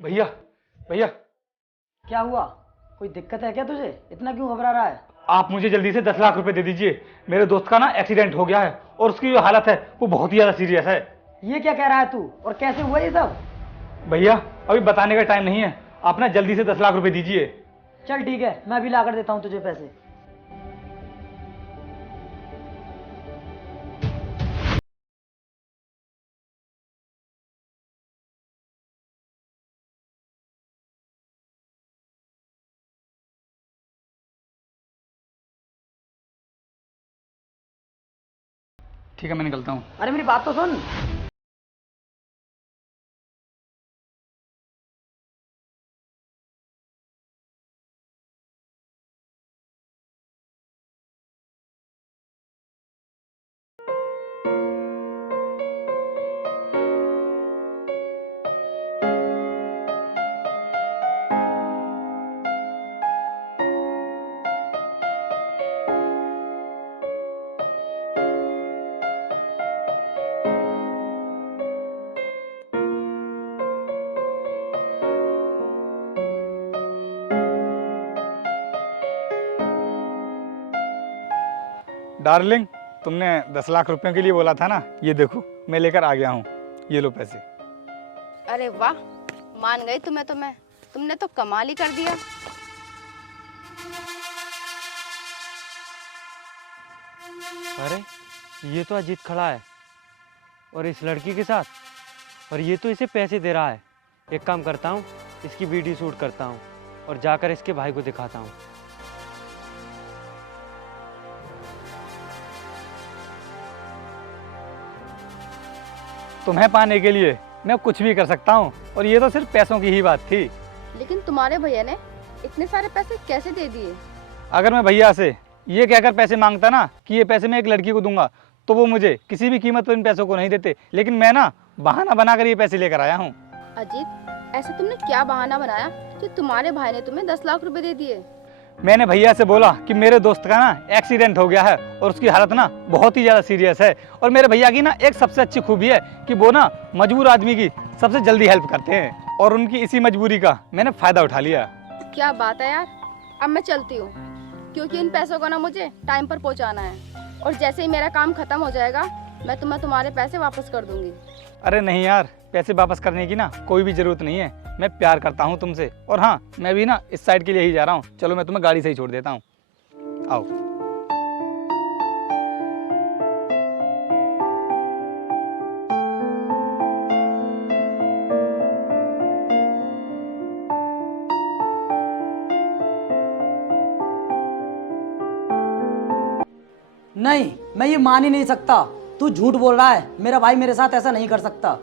भैया भैया, क्या हुआ? कोई दिक्कत है क्या तुझे? इतना क्यों घबरा रहा है? आप मुझे जल्दी से 10 लाख रुपए दे दीजिए। मेरे दोस्त का ना एक्सीडेंट हो गया है और उसकी जो हालत है वो बहुत ही ज्यादा सीरियस है। ये क्या कह रहा है तू? और कैसे हुआ ये सब? भैया अभी बताने का टाइम नहीं है, आप ना जल्दी से 10 लाख रुपए दीजिए। चल ठीक है, मैं अभी ला कर देता हूँ तुझे पैसे। ठीक है, मैं निकलता हूँ। अरे मेरी बात तो सुन। डार्लिंग, तुमने 10 लाख रुपयों के लिए बोला था ना, ये देखो मैं लेकर आ गया हूँ। ये लो पैसे। अरे वाह, मान गई तुम्हें तुमने तो कमाल ही कर दिया। अरे ये तो अजीत खड़ा है और इस लड़की के साथ, और ये तो इसे पैसे दे रहा है। एक काम करता हूँ, इसकी वीडियो शूट करता हूँ और जाकर इसके भाई को दिखाता हूँ। तुम्हें पाने के लिए मैं कुछ भी कर सकता हूँ, और ये तो सिर्फ पैसों की ही बात थी। लेकिन तुम्हारे भैया ने इतने सारे पैसे कैसे दे दिए? अगर मैं भैया से ये कहकर पैसे मांगता ना कि ये पैसे मैं एक लड़की को दूंगा, तो वो मुझे किसी भी कीमत पर इन पैसों को नहीं देते। लेकिन मैं ना बहाना बनाकर ये पैसे लेकर आया हूँ। अजीत, ऐसा तुमने क्या बहाना बनाया कि तुम्हारे भाई ने तुम्हें 10 लाख रुपए दे दिए? मैंने भैया से बोला कि मेरे दोस्त का ना एक्सीडेंट हो गया है और उसकी हालत ना बहुत ही ज़्यादा सीरियस है। और मेरे भैया की ना एक सबसे अच्छी खूबी है कि वो ना मजबूर आदमी की सबसे जल्दी हेल्प करते हैं, और उनकी इसी मजबूरी का मैंने फ़ायदा उठा लिया। क्या बात है यार। अब मैं चलती हूँ, क्योंकि इन पैसों को ना मुझे टाइम पर पहुँचाना है, और जैसे ही मेरा काम खत्म हो जाएगा मैं तुम्हें तुम्हारे पैसे वापस कर दूंगी। अरे नहीं यार, पैसे वापस करने की ना कोई भी ज़रूरत नहीं है। मैं प्यार करता हूँ तुमसे, और हाँ मैं भी ना इस साइड के लिए ही जा रहा हूँ। चलो मैं तुम्हें गाड़ी से ही छोड़ देता हूँ, आओ। नहीं, मैं ये मान ही नहीं सकता। तू झूठ बोल रहा है। मेरा भाई मेरे साथ ऐसा नहीं कर सकता।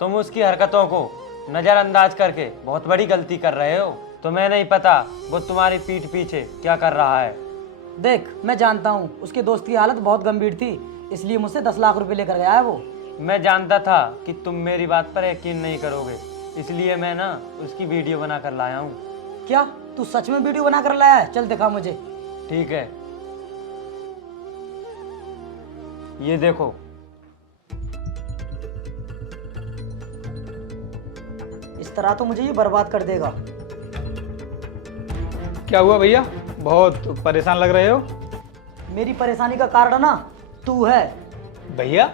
तुम उसकी हरकतों को नज़रअंदाज करके बहुत बड़ी गलती कर रहे हो। तुम्हें नहीं पता वो तुम्हारी पीठ पीछे क्या कर रहा है। देख, मैं जानता हूँ उसके दोस्त की हालत बहुत गंभीर थी, इसलिए मुझसे 10 लाख रुपए लेकर गया है वो। मैं जानता था कि तुम मेरी बात पर यकीन नहीं करोगे, इसलिए मैं ना उसकी वीडियो बना कर लाया हूँ। क्या तू सच में वीडियो बना कर लाया है? चल दिखा मुझे। ठीक है, ये देखो। इस तरह तो मुझे ये बर्बाद कर देगा। क्या हुआ भैया, बहुत परेशान लग रहे हो? मेरी परेशानी का कारण ना तू है। भैया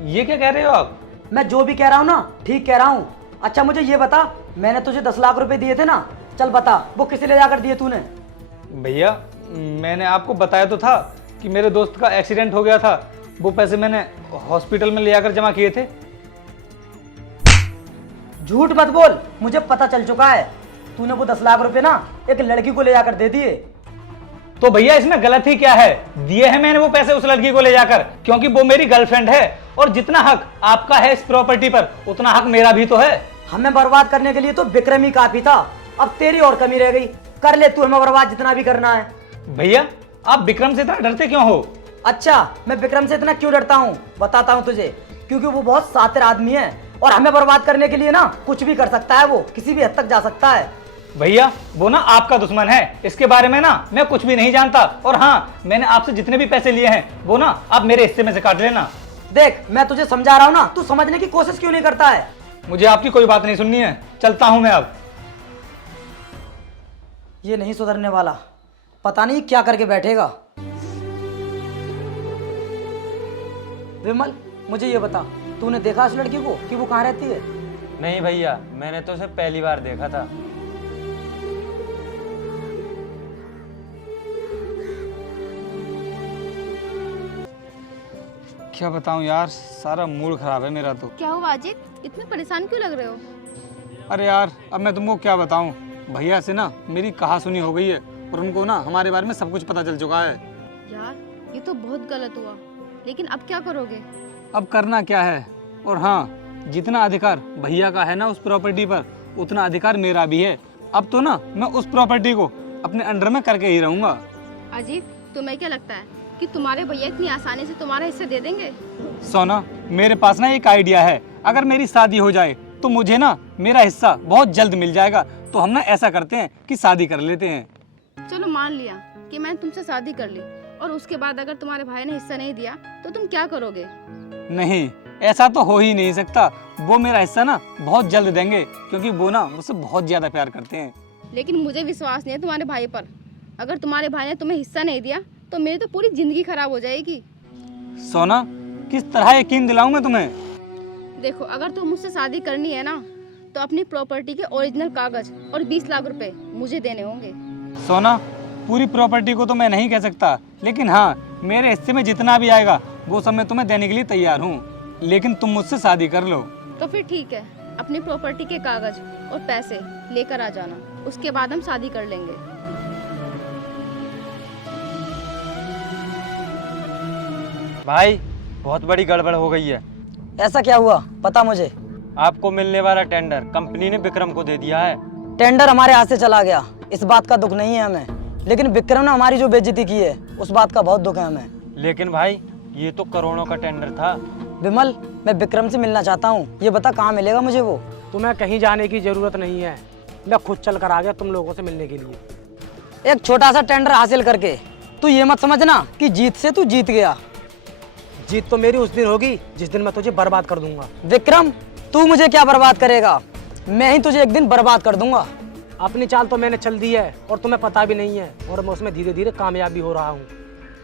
ये क्या कह रहे हो आप? मैं जो भी कह रहा हूँ ना ठीक कह रहा हूँ। अच्छा मुझे ये बता, मैंने तुझे 10 लाख रुपए दिए थे ना, चल बता वो किसे ले जाकर दिए तूने? भैया मैंने आपको बताया तो था कि मेरे दोस्त का एक्सीडेंट हो गया था। वो पैसे मैंने हॉस्पिटल में ले जाकर जमा किए थे। झूठ मत बोल, मुझे पता चल चुका है। तूने वो 10 लाख रुपए ना एक लड़की को ले जाकर दे दिए। तो भैया इसमें गलत ही क्या है? दिए हैं मैंने वो पैसे उस लड़की को ले जाकर, क्योंकि वो मेरी गर्लफ्रेंड है, और जितना हक आपका है इस प्रॉपर्टी पर उतना हक मेरा भी तो है। हमें बर्बाद करने के लिए तो विक्रम ही काफी था, अब तेरी और कमी रह गई। कर ले तू हमें बर्बाद जितना भी करना है। भैया आप विक्रम से इतना डरते क्यों हो? अच्छा, मैं विक्रम से इतना क्यों डरता हूँ बताता हूँ तुझे। क्योंकि वो बहुत शातिर आदमी है, और हमें बर्बाद करने के लिए ना कुछ भी कर सकता है। वो किसी भी हद तक जा सकता है। भैया वो ना आपका दुश्मन है, इसके बारे में ना मैं कुछ भी नहीं जानता। और हाँ, मैंने आपसे जितने भी पैसे लिए हैं वो ना आप मेरे हिस्से में से काट लेना। देख, मैं तुझे समझा रहा हूँ ना, तू समझने की कोशिश क्यों नहीं करता है? मुझे आपकी कोई बात नहीं सुननी है, चलता हूँ मैं अब। ये नहीं सुधरने वाला, पता नहीं क्या करके बैठेगा। विमल, मुझे ये बता, तूने देखा उस लड़की को कि वो कहाँ रहती है? नहीं भैया, मैंने तो उसे पहली बार देखा था। क्या बताऊँ यार, सारा मूड खराब है मेरा तो। क्या हुआ अजीत, इतने परेशान क्यों लग रहे हो? अरे यार, अब मैं तुमको क्या बताऊँ, भैया से ना मेरी कहा सुनी हो गई है और उनको ना हमारे बारे में सब कुछ पता चल चुका है। यार ये तो बहुत गलत हुआ, लेकिन अब क्या करोगे? अब करना क्या है, और हाँ, जितना अधिकार भैया का है ना उस प्रॉपर्टी पर, उतना अधिकार मेरा भी है। अब तो ना मैं उस प्रॉपर्टी को अपने अंडर में करके ही रहूँगा। अजीत, तुम्हें क्या लगता है कि तुम्हारे भैया इतनी आसानी से तुम्हारा हिस्सा दे देंगे? सोना, मेरे पास ना एक आइडिया है। अगर मेरी शादी हो जाए तो मुझे ना मेरा हिस्सा बहुत जल्द मिल जाएगा। तो हम ना ऐसा करते हैं कि शादी कर लेते हैं। चलो मान लिया कि मैंने तुमसे शादी कर ली, और उसके बाद अगर तुम्हारे भाई ने हिस्सा नहीं दिया तो तुम क्या करोगे? नहीं, ऐसा तो हो ही नहीं सकता। वो मेरा हिस्सा ना बहुत जल्द देंगे, क्योंकि वो ना मुझसे बहुत ज़्यादा प्यार करते हैं। लेकिन मुझे विश्वास नहीं है तुम्हारे भाई पर। अगर तुम्हारे भाई ने तुम्हें हिस्सा नहीं दिया तो मेरी तो पूरी जिंदगी खराब हो जाएगी। सोना, किस तरह यकीन दिलाऊं मैं तुम्हें? देखो, अगर तुम मुझसे शादी करनी है ना, तो अपनी प्रॉपर्टी के ओरिजिनल कागज और 20 लाख रुपए मुझे देने होंगे। सोना, पूरी प्रॉपर्टी को तो मैं नहीं कह सकता, लेकिन हाँ, मेरे हिस्से में जितना भी आएगा वो सब मैं तुम्हें देने के लिए तैयार हूँ। लेकिन तुम मुझसे शादी कर लो। तो फिर ठीक है, अपनी प्रॉपर्टी के कागज और पैसे लेकर आ जाना, उसके बाद हम शादी कर लेंगे। भाई, बहुत बड़ी गड़बड़ हो गई है। ऐसा क्या हुआ, पता मुझे। आपको मिलने वाला टेंडर कंपनी ने विक्रम को दे दिया है। टेंडर हमारे हाथ से चला गया, इस बात का दुख नहीं है हमें, लेकिन विक्रम ने हमारी जो बेइज्जती की है उस बात का बहुत दुख है हमें। लेकिन भाई, ये तो करोड़ों का टेंडर था। विमल, मैं विक्रम से मिलना चाहता हूँ, ये बता कहाँ मिलेगा मुझे वो? तुम्हें कहीं जाने की जरूरत नहीं है, मैं खुद चल कर आ गया तुम लोगों से मिलने के लिए। एक छोटा सा टेंडर हासिल करके तू ये मत समझना कि जीत से तू जीत गया। जीत तो मेरी उस दिन होगी जिस दिन मैं तुझे बर्बाद कर दूंगा। विक्रम, तू मुझे क्या बर्बाद करेगा? मैं ही तुझे एक दिन बर्बाद कर दूंगा। अपनी चाल तो मैंने चल दी है और तुम्हें पता भी नहीं है, और मैं उसमें धीरे धीरे कामयाब भी हो रहा हूँ।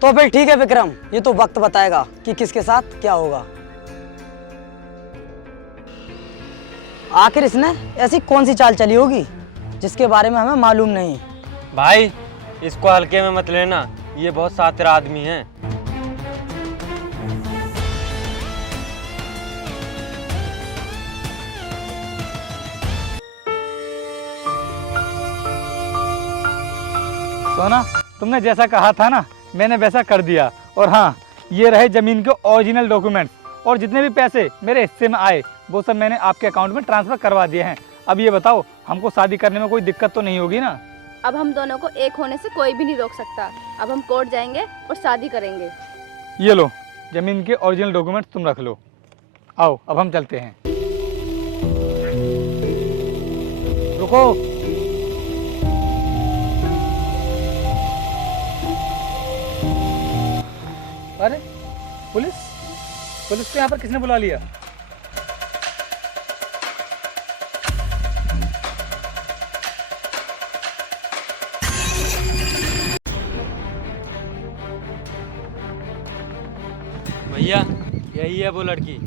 तो फिर ठीक है विक्रम, ये तो वक्त बताएगा कि किसके साथ क्या होगा। आखिर इसने ऐसी कौन सी चाल चली होगी जिसके बारे में हमें मालूम नहीं। भाई, इसको हल्के में मत लेना, ये बहुत शातिर आदमी है। सोना, तुमने जैसा कहा था ना, मैंने वैसा कर दिया। और हाँ, ये रहे जमीन के ओरिजिनल डॉक्यूमेंट्स, और जितने भी पैसे मेरे हिस्से में आए वो सब मैंने आपके अकाउंट में ट्रांसफर करवा दिए हैं। अब ये बताओ, हमको शादी करने में कोई दिक्कत तो नहीं होगी ना? अब हम दोनों को एक होने से कोई भी नहीं रोक सकता। अब हम कोर्ट जाएंगे और शादी करेंगे। ये लो, जमीन के ओरिजिनल डॉक्यूमेंट्स तुम रख लो। आओ, अब हम चलते हैं। रुको, अरे पुलिस पुलिस को यहाँ पर किसने बुला लिया? भैया, यही है वो लड़की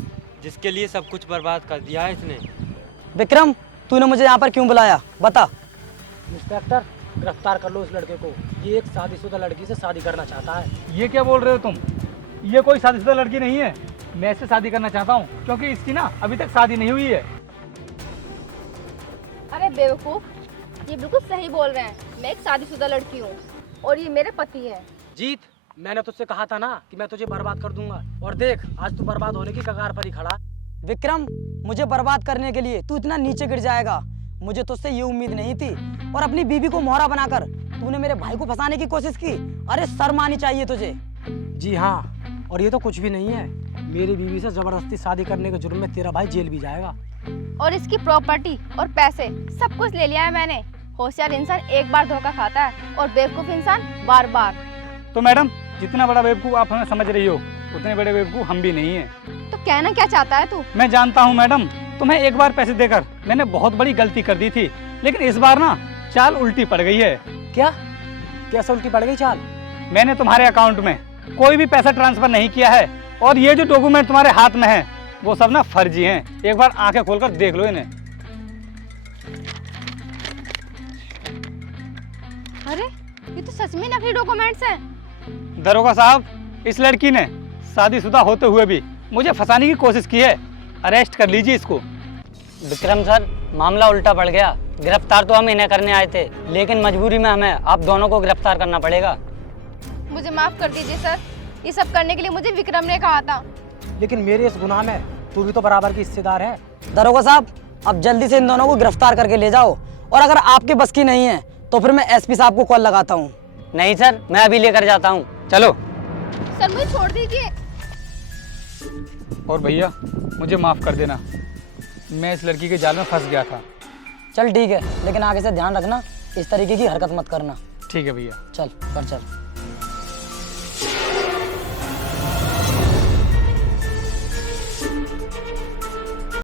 जिसके लिए सब कुछ बर्बाद कर दिया है इसने। विक्रम, तूने मुझे यहाँ पर क्यों बुलाया, बता। इंस्पेक्टर, गिरफ्तार कर लो इस लड़के को। ये एक शादीशुदा लड़की से शादी करना चाहता है। ये क्या बोल रहे हो तुम? ये कोई शादीशुदा लड़की नहीं है। मैं इससे शादी करना चाहता हूँ, क्योंकि इसकी ना अभी तक शादी नहीं हुई है। अरे बेवकूफ, ये बिल्कुल सही बोल रहे हैं। मैं एक शादीशुदा लड़की हूँ और ये मेरे पति हैं। जीत, मैंने तुझसे कहा था ना कि मैं तुझे बर्बाद कर दूंगा, और देख आज तू बर्बाद होने की कगार पर ही खड़ा। विक्रम, मुझे बर्बाद करने के लिए तू इतना नीचे गिर जाएगा, मुझे तुझसे ये उम्मीद नहीं थी। और अपनी बीवी को मोहरा बनाकर तूने मेरे भाई को फंसाने की कोशिश की। अरे शर्म आनी चाहिए तुझे। जी हाँ, और ये तो कुछ भी नहीं है। मेरी बीवी से जबरदस्ती शादी करने के जुर्म में तेरा भाई जेल भी जाएगा। और इसकी प्रॉपर्टी और पैसे सब कुछ ले लिया है मैंने। होशियार इंसान एक बार धोखा खाता है और बेवकूफ इंसान बार बार। तो मैडम, जितना बड़ा बेवकूफ़ आप हमें समझ रही हो, उतने बड़े बेवकूफ़ हम भी नहीं हैं। तो कहना क्या चाहता है तू? मैं जानता हूँ मैडम, तुम्हें एक बार पैसे देकर मैंने बहुत बड़ी गलती कर दी थी, लेकिन इस बार ना चाल उल्टी पड़ गई है। क्या? कैसे उल्टी पड़ गई चाल? मैंने तुम्हारे अकाउंट में कोई भी पैसा ट्रांसफर नहीं किया है, और ये जो डॉक्यूमेंट तुम्हारे हाथ में है वो सब ना फर्जी हैं। एक बार आंखें खोलकर देख लो इन्हें। अरे ये तो सच में नकली डॉक्यूमेंट्स हैं। दरोगा साहब, इस लड़की ने शादीशुदा होते हुए भी मुझे फंसाने की कोशिश की है। अरेस्ट कर लीजिए इसको। विक्रम सर, मामला उल्टा पड़ गया। गिरफ्तार तो हम इन्हें करने आए थे, लेकिन मजबूरी में हमें आप दोनों को गिरफ्तार करना पड़ेगा। मुझे माफ कर दीजिए सर, ये सब करने के लिए मुझे विक्रम ने कहा था। लेकिन मेरे इस गुनाह में तू भी तो बराबर की हिस्सेदार है। दरोगा साहब, अब जल्दी से इन दोनों को गिरफ्तार करके ले जाओ, और अगर आपके बस की नहीं है तो फिर मैं एसपी साहब को कॉल लगाता हूँ। नहीं सर, मैं अभी लेकर जाता हूँ। चलो। सर मुझे छोड़ दीजिए। और भैया, मुझे माफ कर देना, मैं इस लड़की के जाल में फंस गया था। चल ठीक है, लेकिन आगे से ध्यान रखना, इस तरीके की हरकत मत करना। ठीक है भैया। चल कर चल।